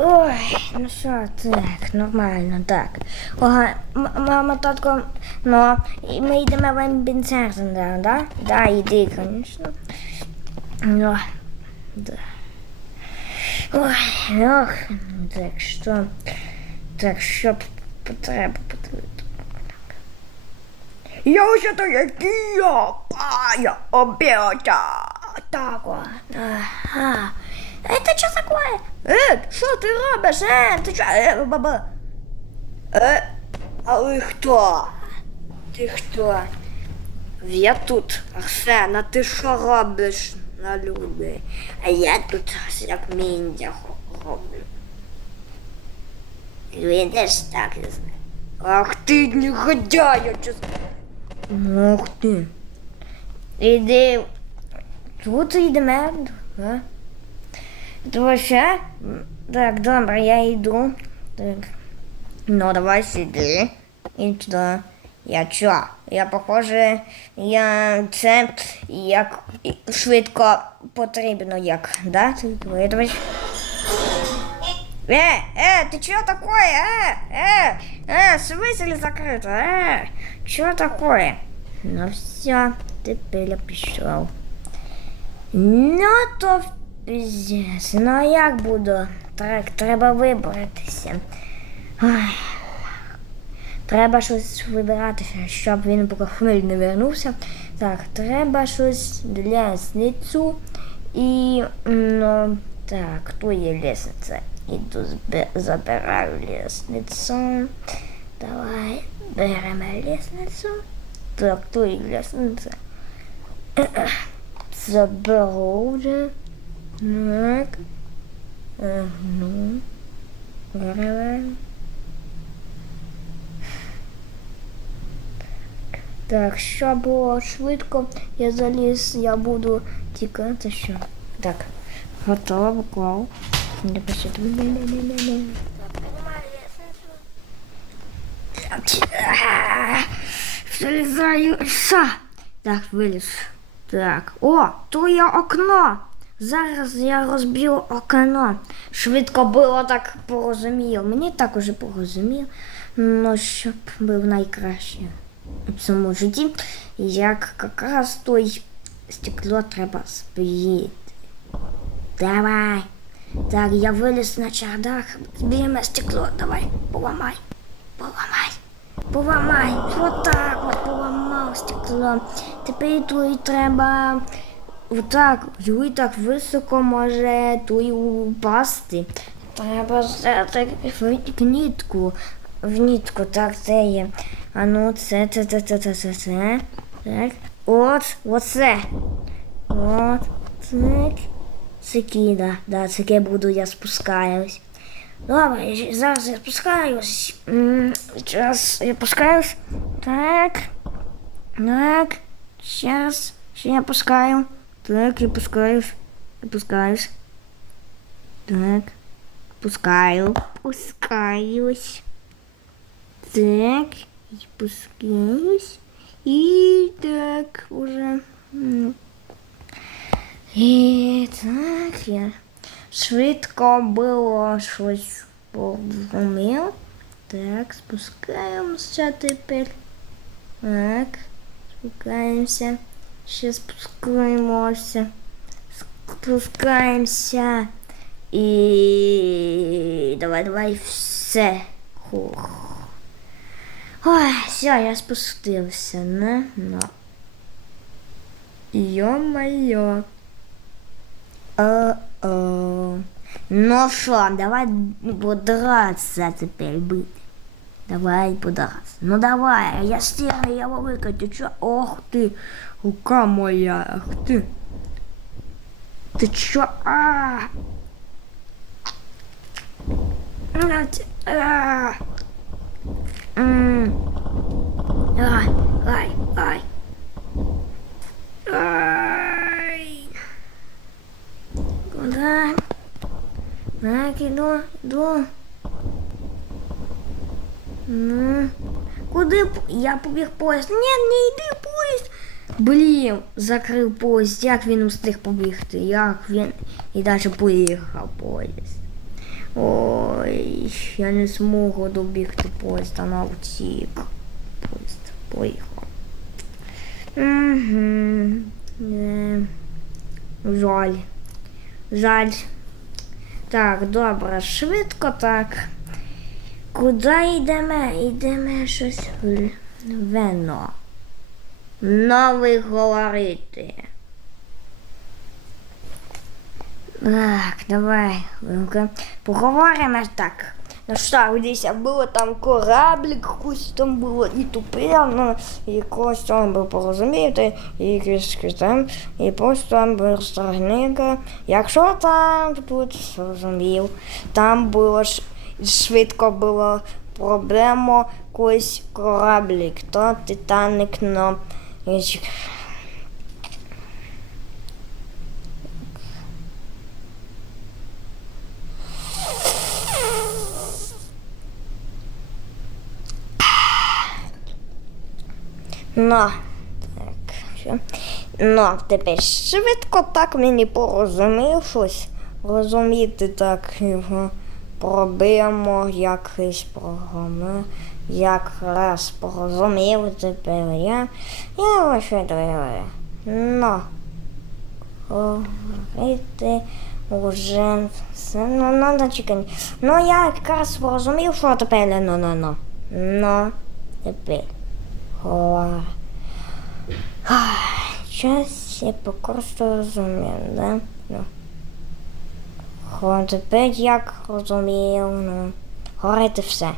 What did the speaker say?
Ой, ну що, так, нормально, так. Ага, мама, татко, ну, ми йдемо в бенцерзен, да, да? Да, йди, звісно. Ну, да. Ой, ох, так що, так що п- треба потрібно. Я вже то якія пая обіда. Так, ага. Это что такое? Е, що ти робиш? Е, ти що? Е, баба. Е, а ви хто? Ти хто? Я тут, Арсен, а ти що робиш на люди? А я тут як міндя роблю. Теж так не знає. Ах ти негодяй, чи Ух ти. Іди. Тут йдемо. Да? То ще? Так, добре, я йду. Так. Ну, давай сиди. І що? Я що? Я похоже, я це як швидко потрібно, як, да? Ти видиш? Э, э, ты чё такое? Э, э, э, смысл закрыто? Э, чё такое? Ну все, теперь я пішов. Ну то пиздец. Ну а як буду? Так, треба вибратися. Ой. Треба щось вибиратися, щоб він поки хмель не вернувся. Так, треба щось для лісницю. І ну так, тут є лісниця. Іду забираю лісницю. Давай, беремо лісницю. Так, тут є лісниця. Заберу вже. Так. Е, Ну. Беремо. Так, що було швидко, я заліз, я буду тікати що. Так, готово, поклав. Не пишіть. Залізаю. Ша. Так, виліз. Так. О, то є окно. Зараз я розб'ю окно. Швидко було так порозумів. Мені так уже порозумів. Ну, щоб був найкраще в цьому житті. Як якраз той стекло треба збити. Давай. Так, я виліз на чердак. Зб'ємо стекло. Давай, поламай. Поламай. Поламай. Отак от поламав стекло. Тепер тут треба отак, і так високо може тут упасти. Треба взяти нітку. В нітку, так, це є. А ну, це, це, це, це, це, це, це. Так. От, оце. От. Так. Цики, да, цики буду, я спускаюсь. Добре, зараз я спускаюсь. Зараз я спускаюсь. Так. Так. Сейчас. Ще я пускаю. Так, я пускаюсь. Так. Пускаю. Пускаюсь. Так. І пускаюсь. І так уже. і так я швидко було щось порозумів. Так, спускаємося тепер. Так, спускаємося. Ще спускаємося. Спускаємося. І давай, давай, все. Хух. Ой, все, я спустився, не? Ну. Ё-моё. О-о. Ну що, давай подраться теперь быть. Давай подраться. Ну давай, я стены, я выкатю. Чё? Ох ты, рука моя, ах ты. Ты чё? А! А! М. Ай, ай, ай. Ай. Куда? Так, иду, иду. Ну, куди я побіг поїзд? Ні, не йди поїзд. Блін, закрив поїзд. Як він встиг побігти? Як він і далі поїхав поїзд? Ой, я не зможу добігти поїзда на утік. Поїзд поїхав. Угу. Жаль. Жаль. Так, добре, швидко так. Куди йдемо? Йдемо щось в вино. Новий говорити. Так, давай, ну-ка, поговоримо так. Ну що, десь було там кораблик, якось там було і тупено, і якось там був порозуміти, і якийсь там, і просто там був страшненько. Якщо там тут зрозумів, там було ж швидко було проблема якийсь кораблик, то Титаник, і Ну, так? Ну, тепер швидко так мені порозумів щось. Розуміти так його проблему, якийсь програми. Як раз порозумів тепер я. Я що треба. Ну, говорити уже все. Ну, надо чекати. Ну, я якраз порозумів, що тепер, ну, ну, ну. Ну, тепер. Говори. Щось я просто розумію, да? Ну. Хо, тепер як розумію, ну, говорити все.